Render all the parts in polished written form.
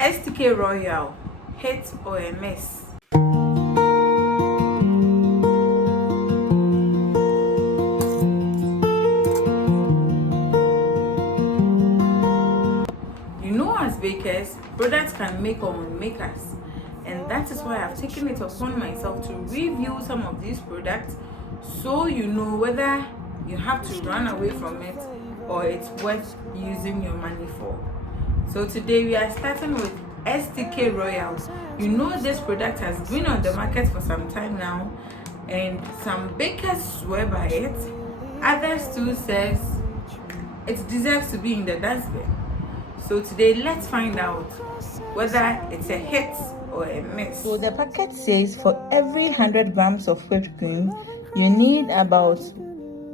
STK Royal, hit or a miss? You know, as bakers, products can make or unmake us, and that is why I've taken it upon myself to review some of these products so you know whether you have to run away from it or it's worth using your money for. So today we are starting with STK Royal. You know, this product has been on the market for some time now, and some bakers swear by it. Others too says it deserves to be in the dustbin. So today let's find out whether it's a hit or a miss. So the packet says for every 100 grams of whipped cream, you need about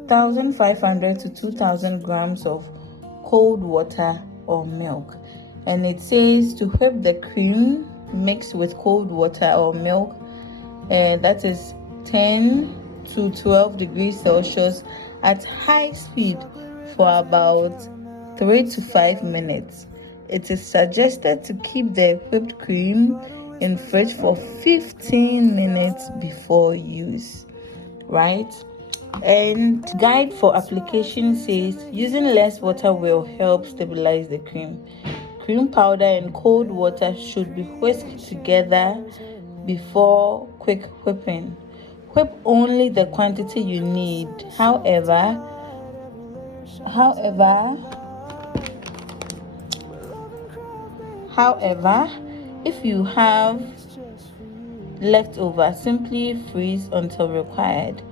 1,500 to 2,000 grams of cold water or milk. And it says to whip the cream mixed with cold water or milk, that is 10 to 12 degrees Celsius at high speed for about 3 to 5 minutes. It is suggested to keep the whipped cream in fridge for 15 minutes before use, right? And guide for application says using less water will help stabilize the cream. Cream powder and cold water should be whisked together before quick whipping. Whip only the quantity you need. However, if you have leftover, simply freeze until required.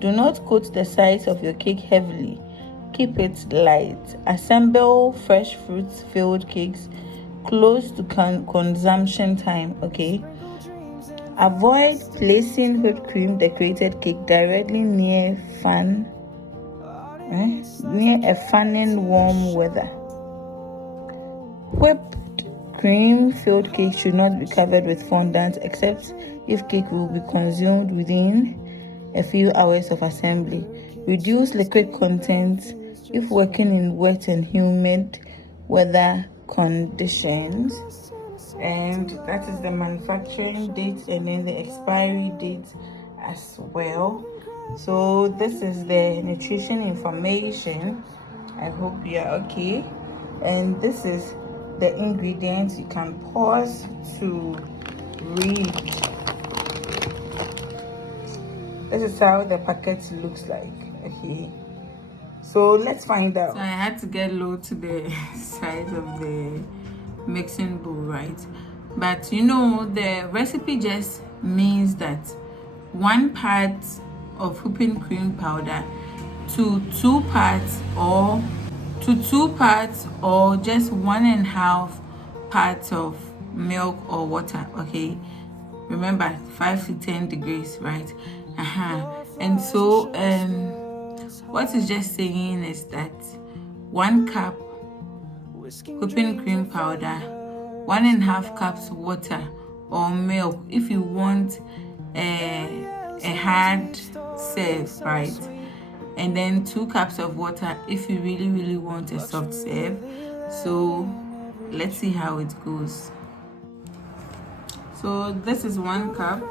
Do not coat the sides of your cake heavily. Keep it light. Assemble fresh fruit-filled cakes close to consumption time, okay? Avoid placing whipped cream decorated cake directly near a fanning warm weather. Whipped cream filled cake should not be covered with fondant except if cake will be consumed within a few hours of assembly. Reduce liquid content if working in wet and humid weather conditions. And that is the manufacturing date and then the expiry date as well. So this is the nutrition information. I hope you are okay. And this is the ingredients. You can pause to read. This is how the packet looks like. Okay, so let's find out. So I had to get low to the size of the mixing bowl, right? But you know, the recipe just means that 1 part of whipping cream powder to 2 parts or just 1.5 parts of milk or water. Okay, remember 5 to 10 degrees, right? And so what it's just saying is that 1 cup whipping cream powder, 1.5 cups water or milk if you want a hard serve, right? And then 2 cups of water if you really want a soft serve. So let's see how it goes. So this is 1 cup.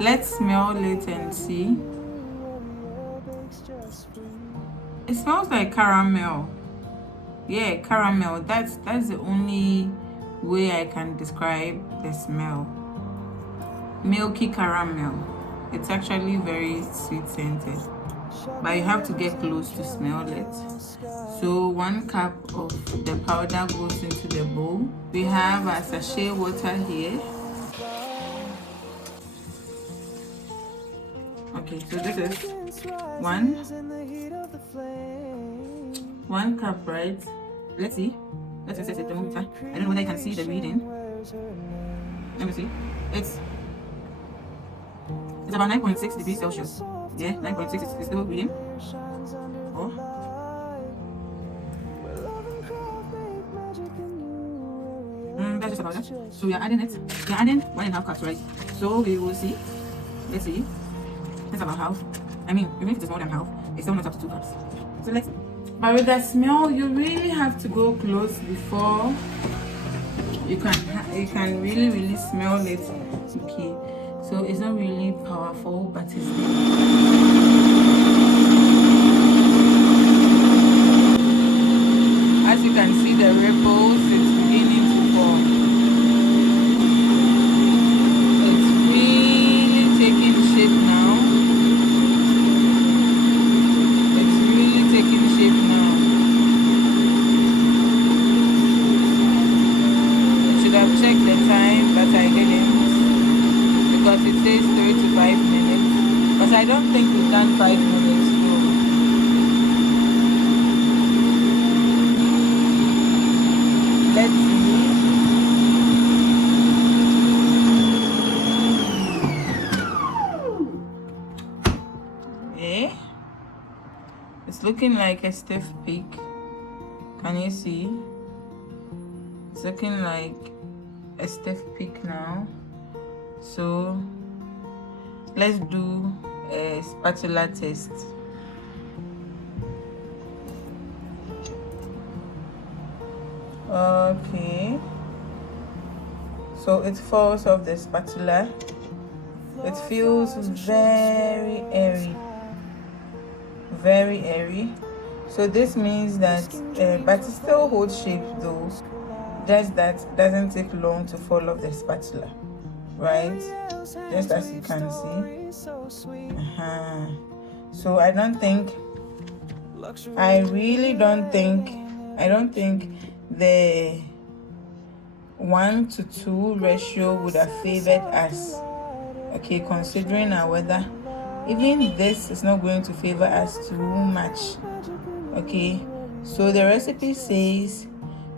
Let's smell it and see. It smells like caramel. Yeah, caramel. That's the only way I can describe the smell. Milky caramel. It's actually very sweet scented, but you have to get close to smell it. So 1 cup of the powder goes into the bowl. We have a sachet water here. Okay, so this is 1 cup, right? Let's see. Let's set the thermometer. I don't know whether you can see the reading. Let me see. It's about 9.6 degrees Celsius. Yeah, 9.6 is still reading. Oh. That's just about that. So we are adding it. We are adding 1.5 cups, right? So we will see. Let's see. That's about half. I mean, even if it is more than half, it's still not up to 2 cups. So let's. But with the smell, you really have to go close before you can really smell it. Okay, so it's not really powerful, but it's as you can see the ripples, it's beginning to form. It's really taking shape now. It's really taking shape now. I should have checked the time, but I didn't, because it says 3 to 5 minutes. But I don't think we've done 5 minutes. So let's see. Yeah, it's looking like a stiff peak. Can you see? It's looking like a stiff peak now. So let's do a spatula test. Okay, so it falls off the spatula. It feels very airy, very airy. So this means that but it still holds shape though, just that it doesn't take long to fall off the spatula, right? Just as you can see. So I don't think the 1:2 ratio would have favored us. Okay, considering our weather, even this is not going to favor us too much. Okay, so the recipe says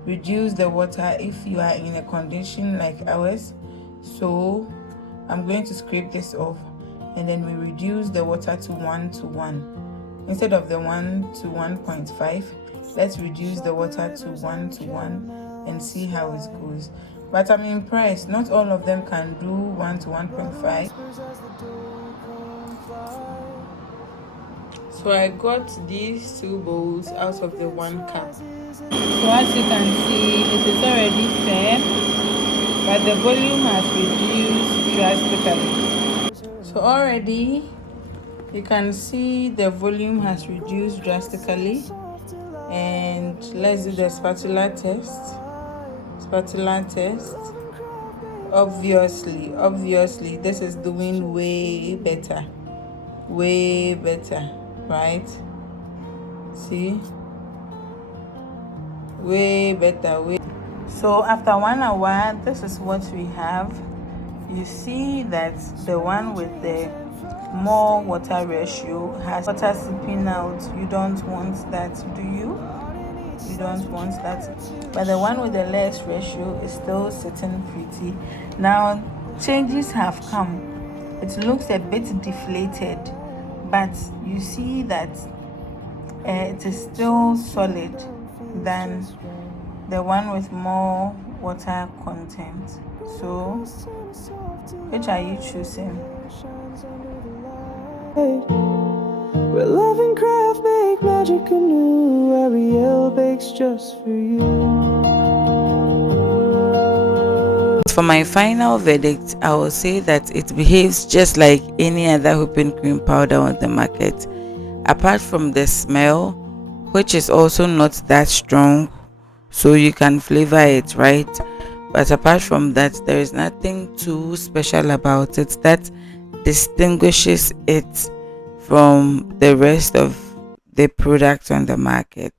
reduce the water if you are in a condition like ours. So I'm going to scrape this off, and then we reduce the water to 1:1 instead of the 1 to 1.5. Let's reduce the water to 1:1 and see how it goes. But I'm impressed. Not all of them can do 1 to 1.5. So I got these 2 bowls out of the 1 cup. So as you can see, it is already firm, but the volume has reduced drastically. So already you can see the volume has reduced drastically. And let's do the spatula test. Obviously this is doing way better, right? See, way better. So after 1 hour, this is what we have. You see that the one with the more water ratio has water seeping out. You don't want that, do you? You don't want that. But the one with the less ratio is still sitting pretty. Now changes have come. It looks a bit deflated, but you see that it is still solid than the one with more water content. So which are you choosing? Where love and craft make magic anew, Ariel bakes just for you. For my final verdict, I will say that it behaves just like any other whipping cream powder on the market, apart from the smell, which is also not that strong, so you can flavor it, right? But apart from that, there is nothing too special about it that distinguishes it from the rest of the products on the market.